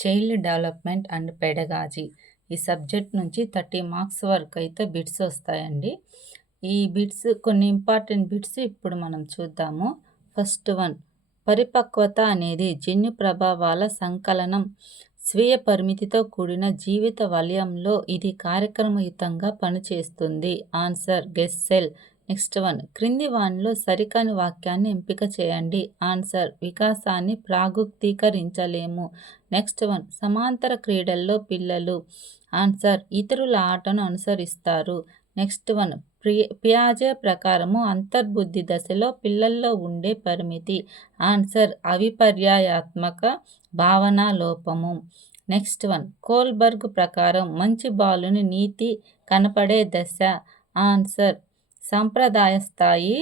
Child development and pedagogy ఈ subject నుంచి 30 marks వరకు అయితే బిట్స్ వస్తాయండి. ఈ బిట్స్ కొన్ని ఇంపార్టెంట్ బిట్స్ ఇప్పుడు మనం చూద్దాము. ఫస్ట్ వన్, పరిపక్వత అనేది జన్యు ప్రభావాల సంకలనం. స్వీయ పరిమితితో కూడిన జీవిత వలయంలో ఇది కార్యక్రమయుతంగా పనిచేస్తుంది. Answer guess cell. Next one, క్రింది వానిలో సరికాని వాక్యాన్ని ఎంపిక చేయండి. ఆన్సర్ వికాసాన్ని ప్రాగుక్తీకరించలేము. నెక్స్ట్ వన్, సమాంతర క్రీడల్లో పిల్లలు. ఆన్సర్ ఇతరుల ఆటను అనుసరిస్తారు. నెక్స్ట్ వన్, పియాజే ప్రకారము అంతర్బుద్ధి దశలో పిల్లల్లో ఉండే పరిమితి. ఆన్సర్ అవిపర్యాయాత్మక భావనా లోపము. నెక్స్ట్ వన్, కోల్బర్గ్ ప్రకారం మంచి బాలుని నీతి కనపడే దశ. ఆన్సర్ సంప్రదాయ స్థాయి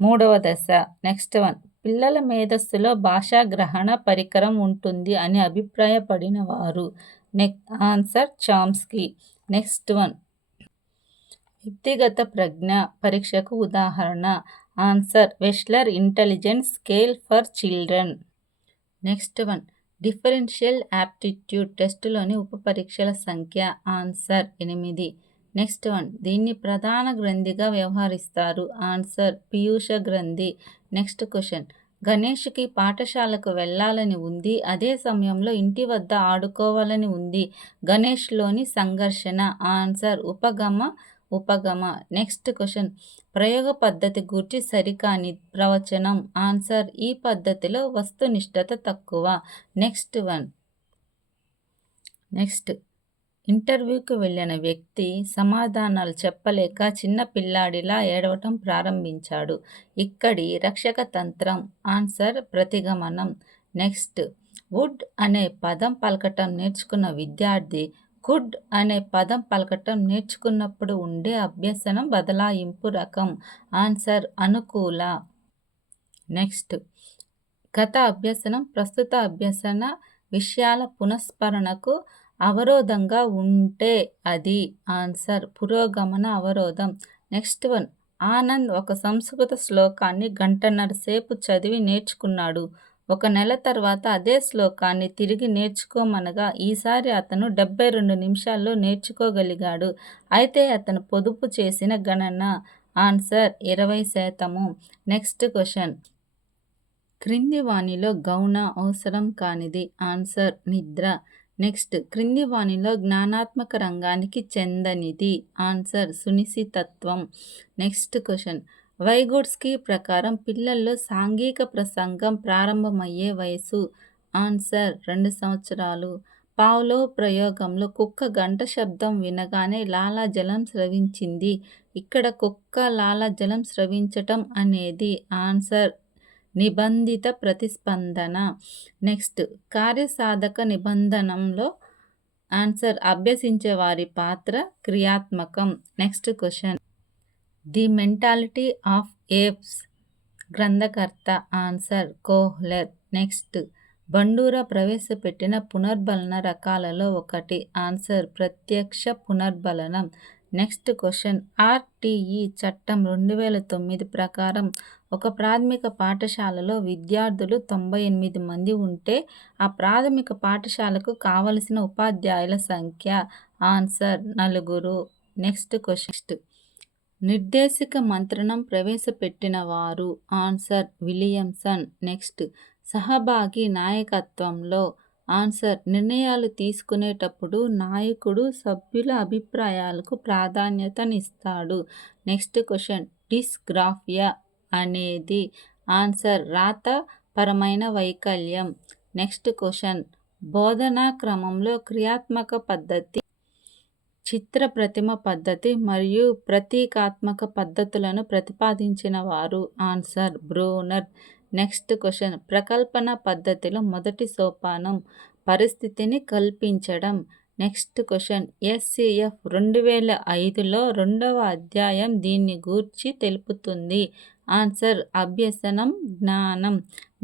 3వ దశ. నెక్స్ట్ వన్, పిల్లల మేధస్సులో భాషా గ్రహణ పరికరం ఉంటుంది అని అభిప్రాయపడిన వారు. Answer Chomsky. నెక్స్ట్ వన్, వ్యక్తిగత ప్రజ్ఞ పరీక్షకు ఉదాహరణ. Answer Wechsler intelligence scale for children. Next one, differential aptitude టెస్టులోని ఉపపరీక్షల సంఖ్య. ఆన్సర్ 8. నెక్స్ట్ వన్, దీన్ని ప్రధాన గ్రంథిగా వ్యవహరిస్తారు. ఆన్సర్ పీయూష గ్రంథి. నెక్స్ట్ క్వశ్చన్, గణేష్కి పాఠశాలకు వెళ్ళాలని ఉంది, అదే సమయంలో ఇంటి వద్ద ఆడుకోవాలని ఉంది. గణేష్లోని సంఘర్షణ. ఆన్సర్ ఉపగమ. నెక్స్ట్ క్వశ్చన్, ప్రయోగ పద్ధతి గూర్చి సరికాని ప్రవచనం. ఆన్సర్ ఈ పద్ధతిలో వస్తునిష్టత తక్కువ. నెక్స్ట్ ఇంటర్వ్యూకి వెళ్ళిన వ్యక్తి సమాధానాలు చెప్పలేక చిన్న పిల్లాడిలా ఏడవటం ప్రారంభించాడు. ఇక్కడి రక్షక తంత్రం. ఆన్సర్ ప్రతిగమనం. నెక్స్ట్, వుడ్ అనే పదం పలకటం నేర్చుకున్న విద్యార్థి కుడ్ అనే పదం పలకటం నేర్చుకున్నప్పుడు ఉండే అభ్యసనం బదలాయింపు రకం. ఆన్సర్ అనుకూల. నెక్స్ట్, గత అభ్యసనం ప్రస్తుత అభ్యసన విషయాల పునఃస్మరణకు అవరోధంగా ఉంటే అది. ఆన్సర్ పురోగమన అవరోధం. నెక్స్ట్ వన్, ఆనంద్ ఒక సంస్కృత శ్లోకాన్ని గంటన్నర సేపు చదివి నేర్చుకున్నాడు. 1 నెల తర్వాత అదే శ్లోకాన్ని తిరిగి నేర్చుకోమనగా ఈసారి అతను 72 నిమిషాల్లో నేర్చుకోగలిగాడు. అయితే అతను పొదుపు చేసిన గణన. ఆన్సర్ 20%. నెక్స్ట్ క్వశ్చన్, క్రింది వానిలో గౌణ అవసరం కానిది. ఆన్సర్ నిద్ర. నెక్స్ట్, క్రింది వానిలో జ్ఞానాత్మక రంగానికి చెందనిది. ఆన్సర్ సునిశితత్వం. నెక్స్ట్ క్వశ్చన్, వైగోట్స్కీ ప్రకారం పిల్లల్లో సాంఘిక ప్రసంగం ప్రారంభమయ్యే వయసు. ఆన్సర్ 2 సంవత్సరాలు. పావ్లోవ్ ప్రయోగంలో కుక్క గంట శబ్దం వినగానే లాలాజలం స్రవించింది. ఇక్కడ కుక్క లాలాజలం స్రవించటం అనేది. ఆన్సర్ నిబంధిత ప్రతిస్పందన. నెక్స్ట్, కార్యసాధక నిబంధనంలో. ఆన్సర్ అభ్యసించే వారి పాత్ర క్రియాత్మకం. Next question, the mentality of apes గ్రంథకర్త. Answer Kohler. నెక్స్ట్, బండూరా ప్రవేశపెట్టిన పునర్బలన రకాలలో ఒకటి. ఆన్సర్ ప్రత్యక్ష పునర్బలనం. నెక్స్ట్ క్వశ్చన్, ఆర్టీఈ చట్టం 2009 ప్రకారం ఒక ప్రాథమిక పాఠశాలలో విద్యార్థులు 98 మంది ఉంటే ఆ ప్రాథమిక పాఠశాలకు కావలసిన ఉపాధ్యాయుల సంఖ్య. ఆన్సర్ 4. నెక్స్ట్ క్వశ్చన్, నిర్దేశిక మంత్రణం ప్రవేశపెట్టిన వారు. Answer Williamson. నెక్స్ట్, సహభాగి నాయకత్వంలో. ఆన్సర్ నిర్ణయాలు తీసుకునేటప్పుడు నాయకుడు సభ్యుల అభిప్రాయాలకు ప్రాధాన్యతనిస్తాడు. నెక్స్ట్ క్వశ్చన్, డిస్గ్రాఫియా అనేది. ఆన్సర్ రాత పరమైన వైకల్యం. నెక్స్ట్ క్వశ్చన్, బోధనా క్రమంలో క్రియాత్మక పద్ధతి, చిత్ర ప్రతిమ పద్ధతి మరియు ప్రతీకాత్మక పద్ధతులను ప్రతిపాదించిన వారు. Answer Bruner. నెక్స్ట్ క్వశ్చన్, ప్రకల్పన పద్ధతిలో మొదటి సోపానం పరిస్థితిని కల్పించడం. నెక్స్ట్ క్వశ్చన్, ఎస్సిఎఫ్ 2005లో 2వ అధ్యాయం దీన్ని గూర్చి తెలుపుతుంది. ఆన్సర్ అభ్యసనం జ్ఞానం.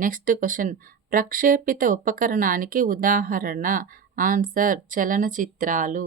నెక్స్ట్ క్వశ్చన్, ప్రక్షేపిత ఉపకరణానికి ఉదాహరణ. ఆన్సర్ చలనచిత్రాలు.